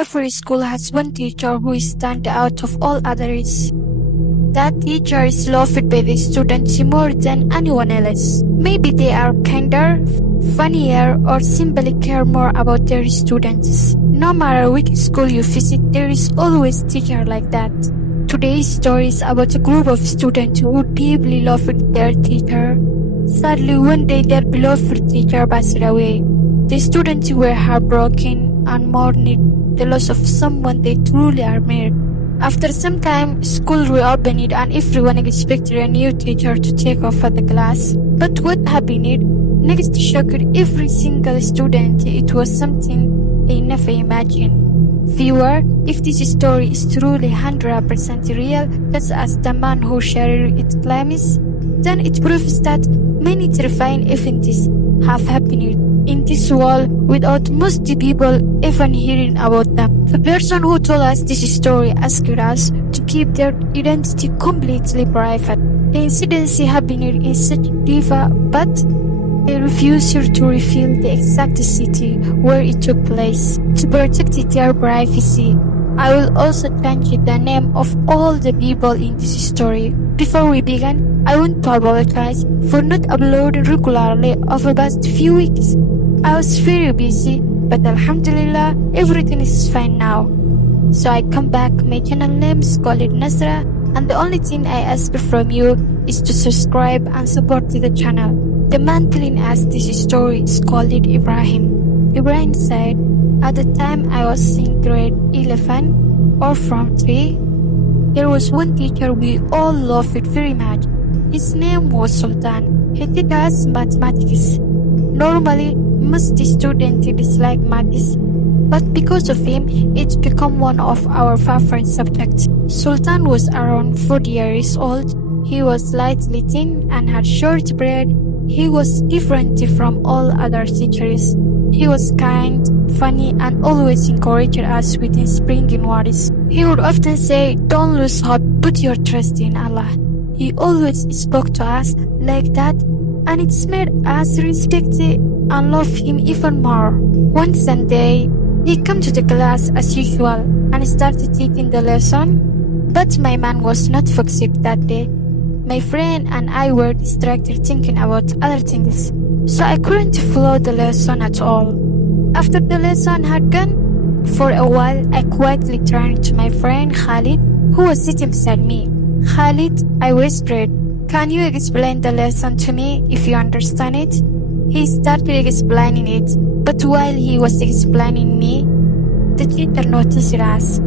every school has one teacher who is stand out of all others. That teacher is loved by the students more than anyone else. Maybe they are kinder, funnier, or simply care more about their students. No matter which school you visit, there is always a teacher like that. Today's story is about a group of students who deeply loved their teacher. Sadly, one day their beloved teacher passed away. The students were heartbroken and mourned the loss of someone they truly admired. After some time, school reopened and everyone expected a new teacher to take over the class. But what happened next shocked every single student. It was something they never imagined. Viewer, if this story is truly 100% real, just as the man who shared it claims, then it proves that many terrifying events have happened in this world without most people even hearing about them. The person who told us this story asked us to keep their identity completely private. The incident happened in such diva, but they refused to reveal the exact city where it took place to protect their privacy. I will also change the name of all the people in this story. Before we begin, I want to apologize for not uploading regularly over the past few weeks. I was very busy, but Alhamdulillah, everything is fine now. So I come back. My channel name is called Nasra, and the only thing I ask from you is to subscribe and support the channel. The man telling us this story is called Ibrahim. Ibrahim said, at the time I was in grade 11 or from 3, there was one teacher we all loved very much. His name was Sultan. He taught us mathematics. Normally, most students dislike maths, but because of him, it became one of our favorite subjects. Sultan was around 40 years old. He was slightly thin and had short beard. He was different from all other teachers. He was kind, funny, and always encouraged us with inspiring words. He would often say, "Don't lose hope, put your trust in Allah." He always spoke to us like that, and it's made us respect and love him even more. One Sunday, he came to the class as usual and started taking the lesson, but my man was not focused that day. My friend and I were distracted thinking about other things, so I couldn't follow the lesson at all. After the lesson had gone, for a while I quietly turned to my friend Khalid, who was sitting beside me. "Khalid," I whispered, "can you explain the lesson to me if you understand it?" He started explaining it, but while he was explaining me, the teacher noticed us.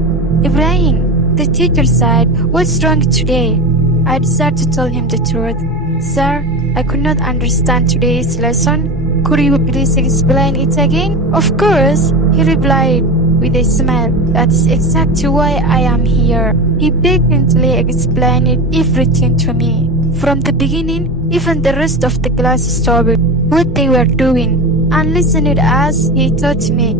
"Ibrahim," the teacher said, "what's wrong today?" I decided to tell him the truth. "Sir, I could not understand today's lesson. Could you please explain it again?" "Of course," he replied with a smile. "That is exactly why I am here." He patiently explained everything to me. From the beginning, even the rest of the class stopped what they were doing and listened as he taught me.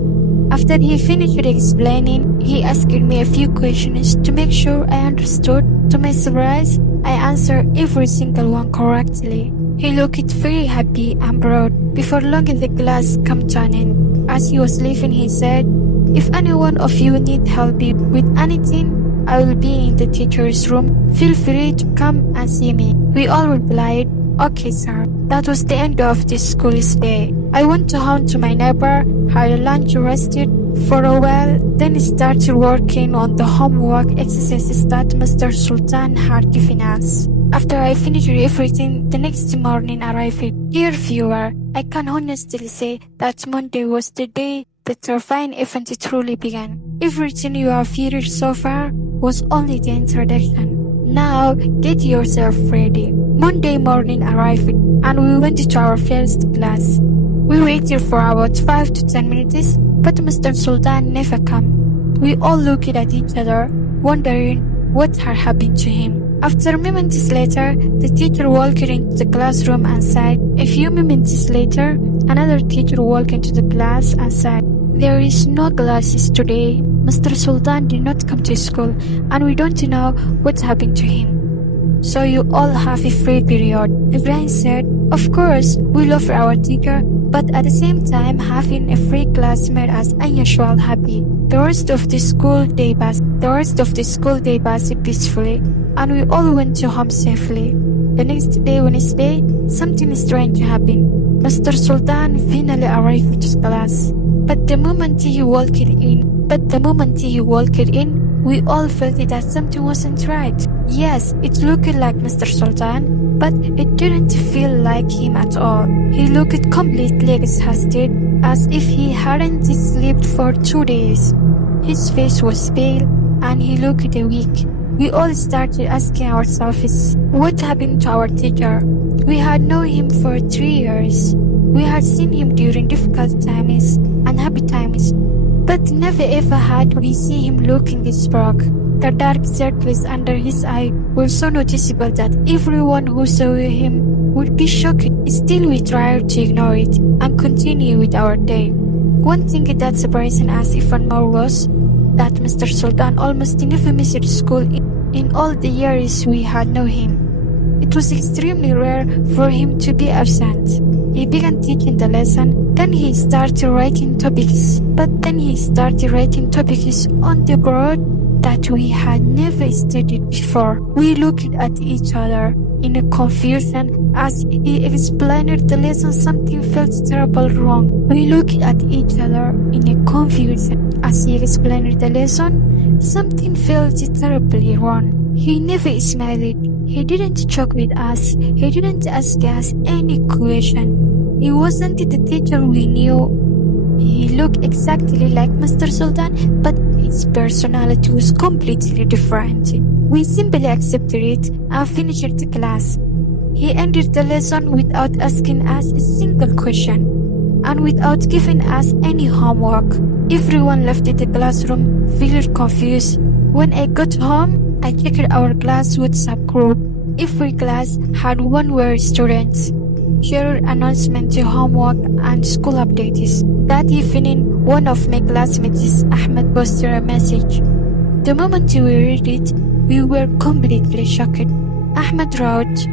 After he finished explaining, he asked me a few questions to make sure I understood. To my surprise, I answered every single one correctly. He looked very happy and proud. Before long, the class came to an end. As he was leaving, he said, "If any one of you need help with anything, I will be in the teacher's room. Feel free to come and see me." We all replied, "Okay, sir." That was the end of this school's day. I went home to my neighbor, had lunch, rested for a while, then started working on the homework exercises that Mr. Sultan had given us. After I finished everything, the next morning arrived. Dear viewer, I can honestly say that Monday was the day the terrifying event truly began. Everything you have heard so far was only the introduction. Now, get yourself ready. Monday morning arrived, and we went to our first class. We waited for about 5 to 10 minutes, but Mr. Sultan never came. We all looked at each other, wondering what had happened to him. After moments later, the teacher walked into the classroom and said. A few moments later, another teacher walked into the class and said, "There is no classes today. Mr. Sultan did not come to school, and we don't know what happened to him. So you all have a free period." Ibrahim said, "Of course, we love our teacher, but at the same time, having a free class made us unusual happy. The rest of the school day passed peacefully, and we all went to home safely. The next day, Wednesday, something strange happened. Mr. Sultan finally arrived to class, but the moment he walked in, we all felt that something wasn't right. Yes, it looked like Mr. Sultan, but it didn't feel like him at all. He looked completely exhausted, as if he hadn't slept for 2 days. His face was pale, and he looked weak. We all started asking ourselves, what happened to our teacher? We had known him for 3 years. We had seen him during difficult times and happy times, but never ever had we seen him looking this broke. The dark circles under his eye were so noticeable that everyone who saw him would be shocked. Still, we tried to ignore it and continue with our day. One thing that surprised us even more was that Mr. Sultan almost never missed school in all the years we had known him. It was extremely rare for him to be absent. He began teaching the lesson, then he started writing topics, on the board that we had never studied before. We looked at each other in a confusion as he explained the lesson. Something felt terribly wrong. He never smiled. He didn't joke with us. He didn't ask us any question. He wasn't the teacher we knew. He looked exactly like Mr. Sultan, but his personality was completely different. We simply accepted it and finished the class. He ended the lesson without asking us a single question and without giving us any homework. Everyone left the classroom feeling confused. When I got home, I checked our class WhatsApp group. Every class had one-word students. Shared announcement to homework and school updates. That evening, one of my classmates, Ahmed, posted a message. The moment we read it, we were completely shocked. Ahmed wrote,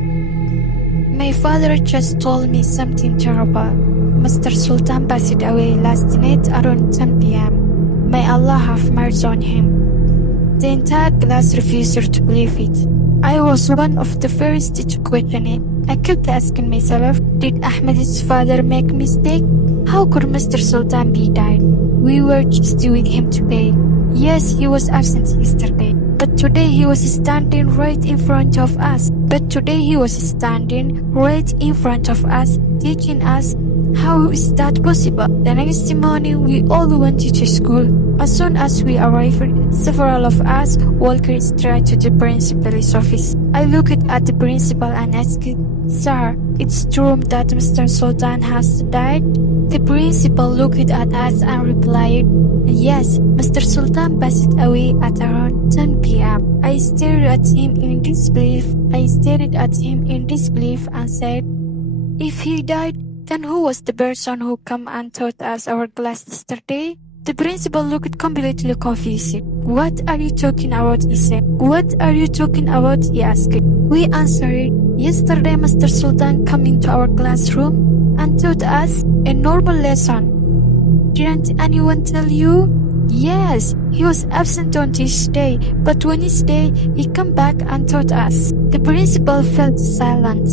"My father just told me something terrible. Mr. Sultan passed away last night around 10 p.m. May Allah have mercy on him." The entire class refused to believe it. I was one of the first to question it. I kept asking myself, did Ahmed's father make a mistake? How could Mr. Sultan be dead? We were just with him today. Yes, he was absent yesterday, but today he was standing right in front of us. Teaching us. How is that possible? The next morning, we all went to school. As soon as we arrived, several of us walked straight to the principal's office. I looked at the principal and asked, "Sir, it's true that Mr. Sultan has died?" The principal looked at us and replied, "Yes, Mr. Sultan passed away at around 10 p.m. I stared at him in disbelief and said, "If he died, then who was the person who came and taught us our class yesterday?" The principal looked completely confused. "What are you talking about?" he said. "What are you talking about?" he asked. We answered, "Yesterday Mr. Sultan came into our classroom and taught us a normal lesson. Didn't anyone tell you?" "Yes, he was absent on Tuesday, but Wednesday he came back and taught us." The principal felt silent.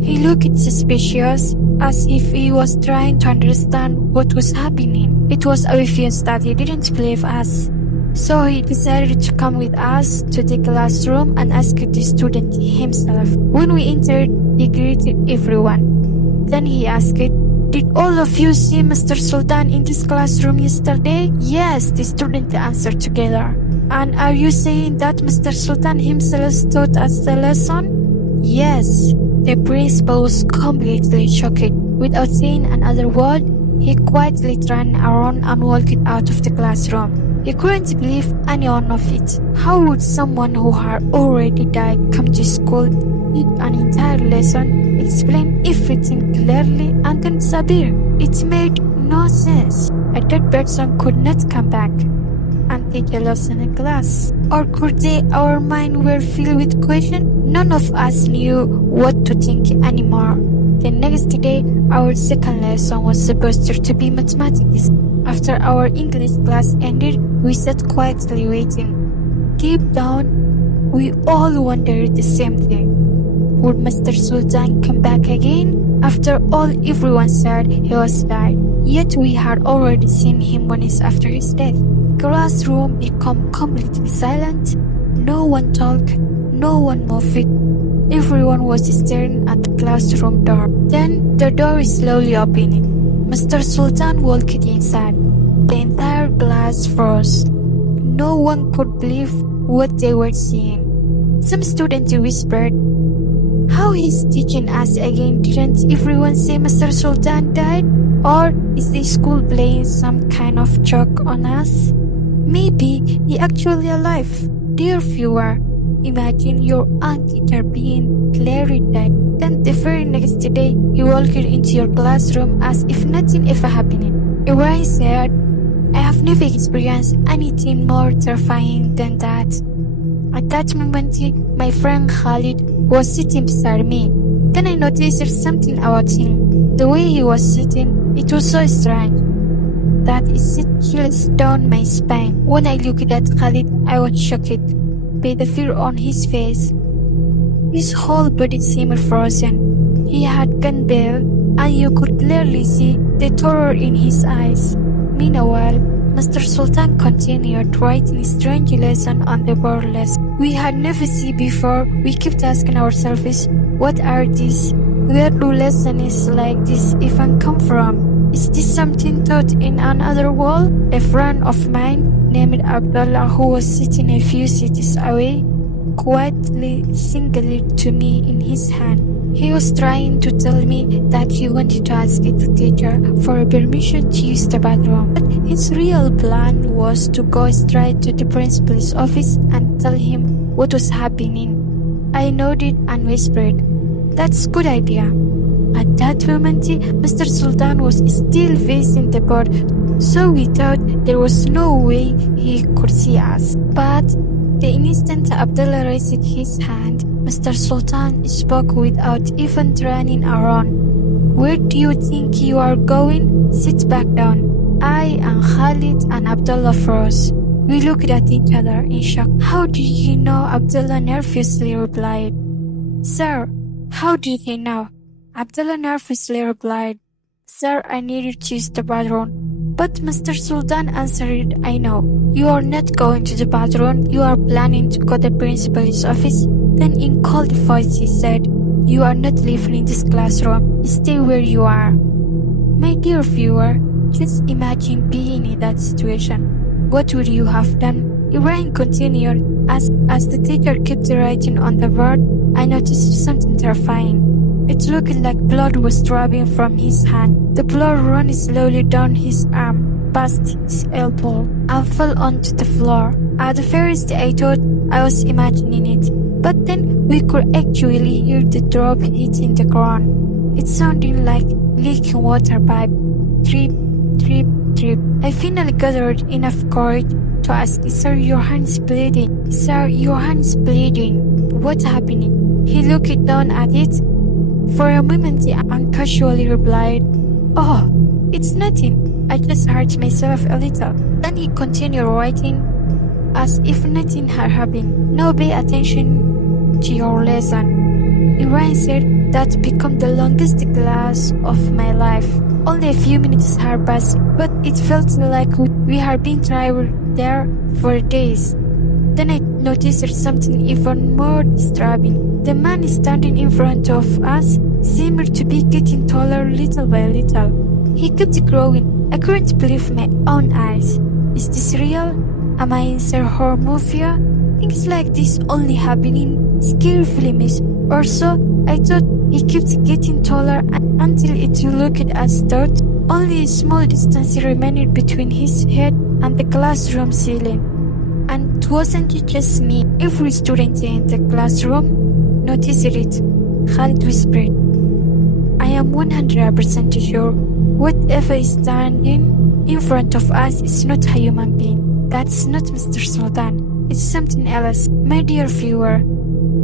He looked suspicious, as if he was trying to understand what was happening. It was obvious that he didn't believe us. So he decided to come with us to the classroom and ask the student himself. When we entered, he greeted everyone. Then he asked, "Did all of you see Mr. Sultan in this classroom yesterday?" "Yes," the students answered together. "And are you saying that Mr. Sultan himself taught us the lesson?" "Yes." The principal was completely shocked. Without saying another word, he quietly turned around and walked out of the classroom. He couldn't believe any one of it. How would someone who had already died come to school, teach an entire lesson, explain everything clearly, and then disappear? It made no sense. A dead person could not come back and teach a lesson in class. Or could they? Our minds were filled with question. None of us knew what to think anymore. The next day, our second lesson was supposed to be mathematics. After our English class ended, we sat quietly waiting. Deep down, we all wondered the same thing. Would Mr. Sultan come back again? After all, everyone said he was died. Yet we had already seen him once after his death. Classroom became completely silent. No one talked, no one moved. Everyone was staring at the classroom door. Then the door slowly opened. Mr. Sultan walked inside. The entire class froze. No one could believe what they were seeing. Some students whispered, "How he's teaching us again? Didn't everyone say Mr. Sultan died? Or is the school playing some kind of joke on us? Maybe he actually alive." Dear viewer, imagine your teacher being clearly dead. Then the very next day, he walked into your classroom as if nothing ever happened. Ibrahim said, "I have never experienced anything more terrifying than that." At that moment, my friend Khalid was sitting beside me. Then I noticed something about him. The way he was sitting, it was so strange that it sent chills down my spine. When I looked at Khalid, I was shocked by the fear on his face. His whole body seemed frozen. He had gone pale, and you could clearly see the terror in his eyes. Meanwhile, Mr. Sultan continued writing strange lessons on the board list we had never seen before. We kept asking ourselves, what are these? Where do lessons like this even come from? Is this something taught in another world? A friend of mine named Abdullah, who was sitting a few seats away, quietly signaled to me in his hand. He was trying to tell me that he wanted to ask the teacher for permission to use the bathroom. But his real plan was to go straight to the principal's office and tell him what was happening. I nodded and whispered, "That's a good idea." At that moment, Mr. Sultan was still facing the board, so we thought there was no way he could see us. But the instant Abdullah raised his hand, Mr. Sultan spoke without even turning around. "Where do you think you are going? Sit back down." I and Khalid and Abdullah froze. We looked at each other in shock. "How do you know?" Abdullah nervously replied. "Sir, how do you know?" Abdullah nervously replied, "Sir, I needed to use the bathroom." But Mr. Sultan answered, "I know. You are not going to the bathroom. You are planning to go to the principal's office." Then in cold voice he said, "You are not leaving this classroom. Stay where you are." My dear viewer, just imagine being in that situation. What would you have done? Ibrahim continued. As the teacher kept writing on the board, I noticed something terrifying. It looked like blood was dropping from his hand. The blood ran slowly down his arm, past his elbow, and fell onto the floor. At first I thought I was imagining it, but then we could actually hear the drop hitting the ground. It sounded like leaking water pipe. Drip, drip, drip. I finally gathered enough courage to ask, "Sir, your hand's bleeding. Sir, your hand's bleeding. What's happening?" He looked down at it. For a moment he casually replied, "Oh, it's nothing. I just hurt myself a little." Then he continued writing as if nothing had happened. "Now pay attention to your lesson." Ibrahim said that became the longest class of my life. Only a few minutes had passed, but it felt like we had been traveling there for days. Then I noticed something even more disturbing. The man standing in front of us seemed to be getting taller little by little. He kept growing. I couldn't believe my own eyes. Is this real? Am I in a horror movie? Things like this only happen in scary films or so. I thought he kept getting taller until it looked as though only a small distance remained between his head and the classroom ceiling. And it wasn't just me. Every student in the classroom noticed it. Khalid whispered, "I am 100% sure whatever is standing in front of us is not a human being. That's not Mr. Sultan. It's something else." My dear viewer,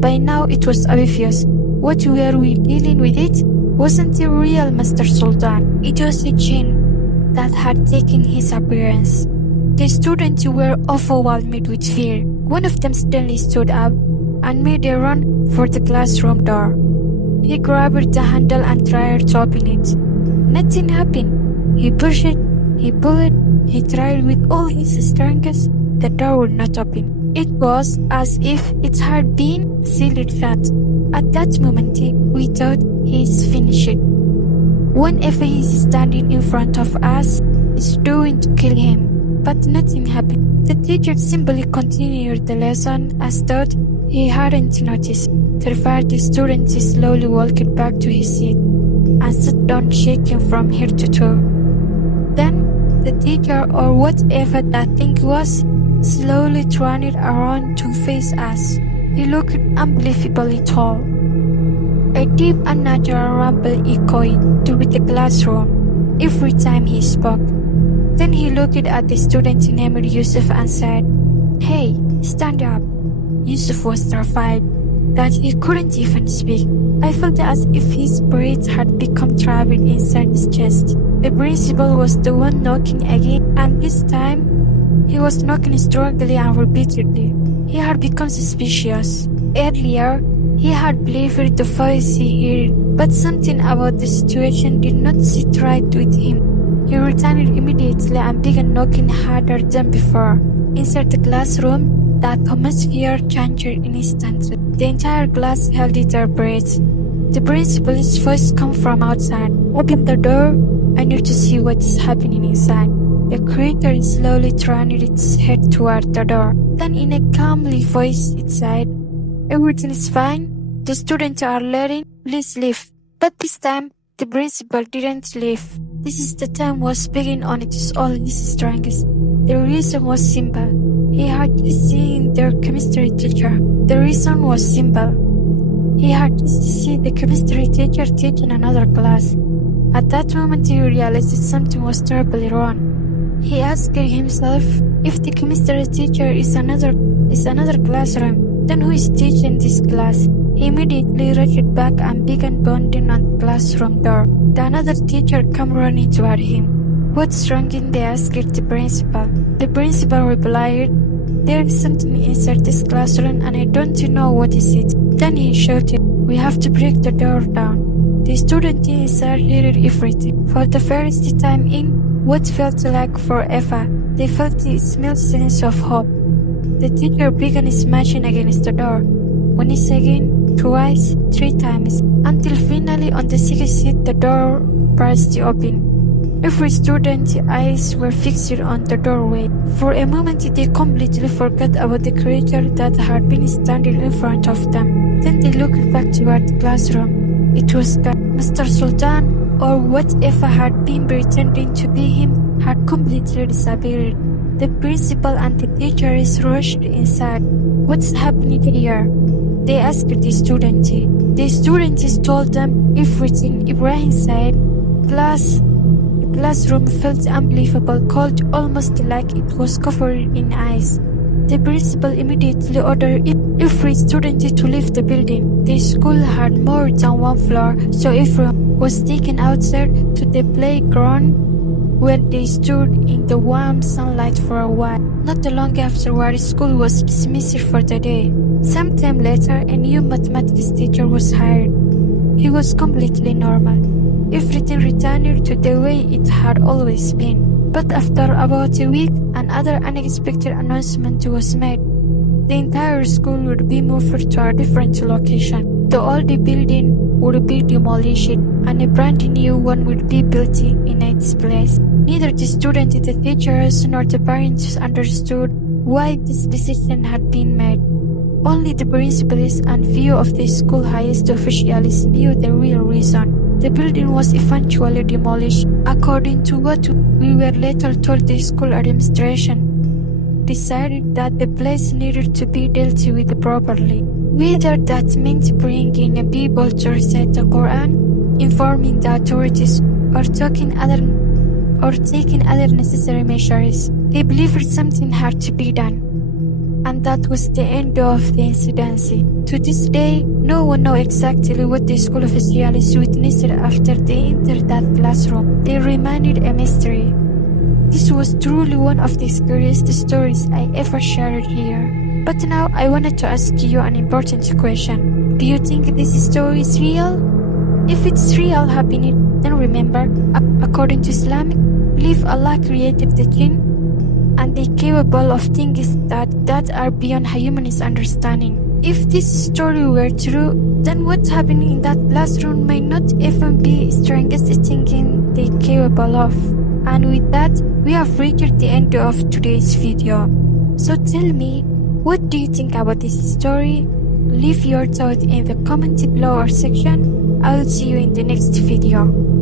by now it was obvious. What were we dealing with it? wasn't the real Mr. Sultan. It was a jinn that had taken his appearance. The students were overwhelmed with fear. One of them suddenly stood up and made a run for the classroom door. He grabbed the handle and tried to open it. Nothing happened. He pushed it, he pulled it, he tried with all his strength. The door would not open. It was as if it had been sealed shut. At that moment, we thought he is finished. Whenever he is standing in front of us, it's going to kill him. But nothing happened. The teacher simply continued the lesson as though he hadn't noticed. Terrified, the student slowly walked back to his seat and sat down shaking from head to toe. Then the teacher, or whatever that thing was, slowly turned around to face us. He looked unbelievably tall. A deep unnatural rumble echoed through the classroom every time he spoke. Then he looked at the student named Yusuf and said, "Hey, stand up." Yusuf was terrified that he couldn't even speak. I felt as if his spirit had become trapped inside his chest. The principal was the one knocking again, and this time he was knocking strongly and repeatedly. He had become suspicious. Earlier, he had believed the voice he heard, but something about the situation did not sit right with him. He returned immediately and began knocking harder than before. Inside the classroom, the atmosphere changed instantly. The entire class held their breath. The principal's voice came from outside. "Open the door. I need to see what is happening inside." The creature slowly turned its head toward the door. Then in a calmly voice it said, "Everything is fine. The students are learning. Please leave." But this time, the principal didn't leave. This is the time was speaking on its all his strength. The reason was simple. He had just seen their chemistry teacher. The reason was simple. He had just seen the chemistry teacher teach in another class. At that moment, he realized that something was terribly wrong. He asked himself, if the chemistry teacher is another classroom, then who is teaching this class? He immediately rushed back and began pounding on the classroom door. The another teacher came running toward him. "What's wrong?" they asked the principal. The principal replied, "There is something inside this classroom and I don't know what is it." Then he shouted, "We have to break the door down." The students inside heard everything. For the first time in what felt like forever, they felt a small sense of hope. The teacher began smashing against the door. Once again, twice, 3 times, until finally on the 6th hit the door burst open. Every student's eyes were fixed on the doorway. For a moment they completely forgot about the creature that had been standing in front of them. Then they looked back toward the classroom. It was gone. Mr. Sultan, or whatever had been pretending to be him, had completely disappeared. The principal and the teachers rushed inside. "What's happening here?" they asked the student. The students told them everything. Ibrahim said, The classroom felt unbelievable cold, almost like it was covered in ice. The principal immediately ordered every student to leave the building. The school had more than 1 floor, so everyone was taken outside to the playground where they stood in the warm sunlight for a while. Not long afterward, school was dismissed for the day. Sometime later, a new mathematics teacher was hired. He was completely normal. Everything returned to the way it had always been. But after about a week, another unexpected announcement was made. The entire school would be moved to a different location. The old building would be demolished, and a brand new one would be built in its place. Neither the students, the teachers, nor the parents understood why this decision had been made. Only the principals and few of the school highest officials knew the real reason. The building was eventually demolished, according to what we were later told. The school administration decided that the place needed to be dealt with properly. Whether that meant bringing people to recite the Quran, informing the authorities, or taking other necessary measures, they believed something had to be done. And that was the end of the incidency. To this day, no one knows exactly what the school officials witnessed after they entered that classroom. They remained a mystery. This was truly one of the scariest stories I ever shared here. But now I wanted to ask you an important question. Do you think this story is real? If it's real happening, then remember, according to Islamic belief, Allah created the jinn and they're capable of things that are beyond human's understanding. If this story were true, then what's happening in that classroom might not even be strangest thinking they're capable of. And with that, we have reached the end of today's video. So tell me, what do you think about this story? Leave your thoughts in the comment below or section. I will see you in the next video.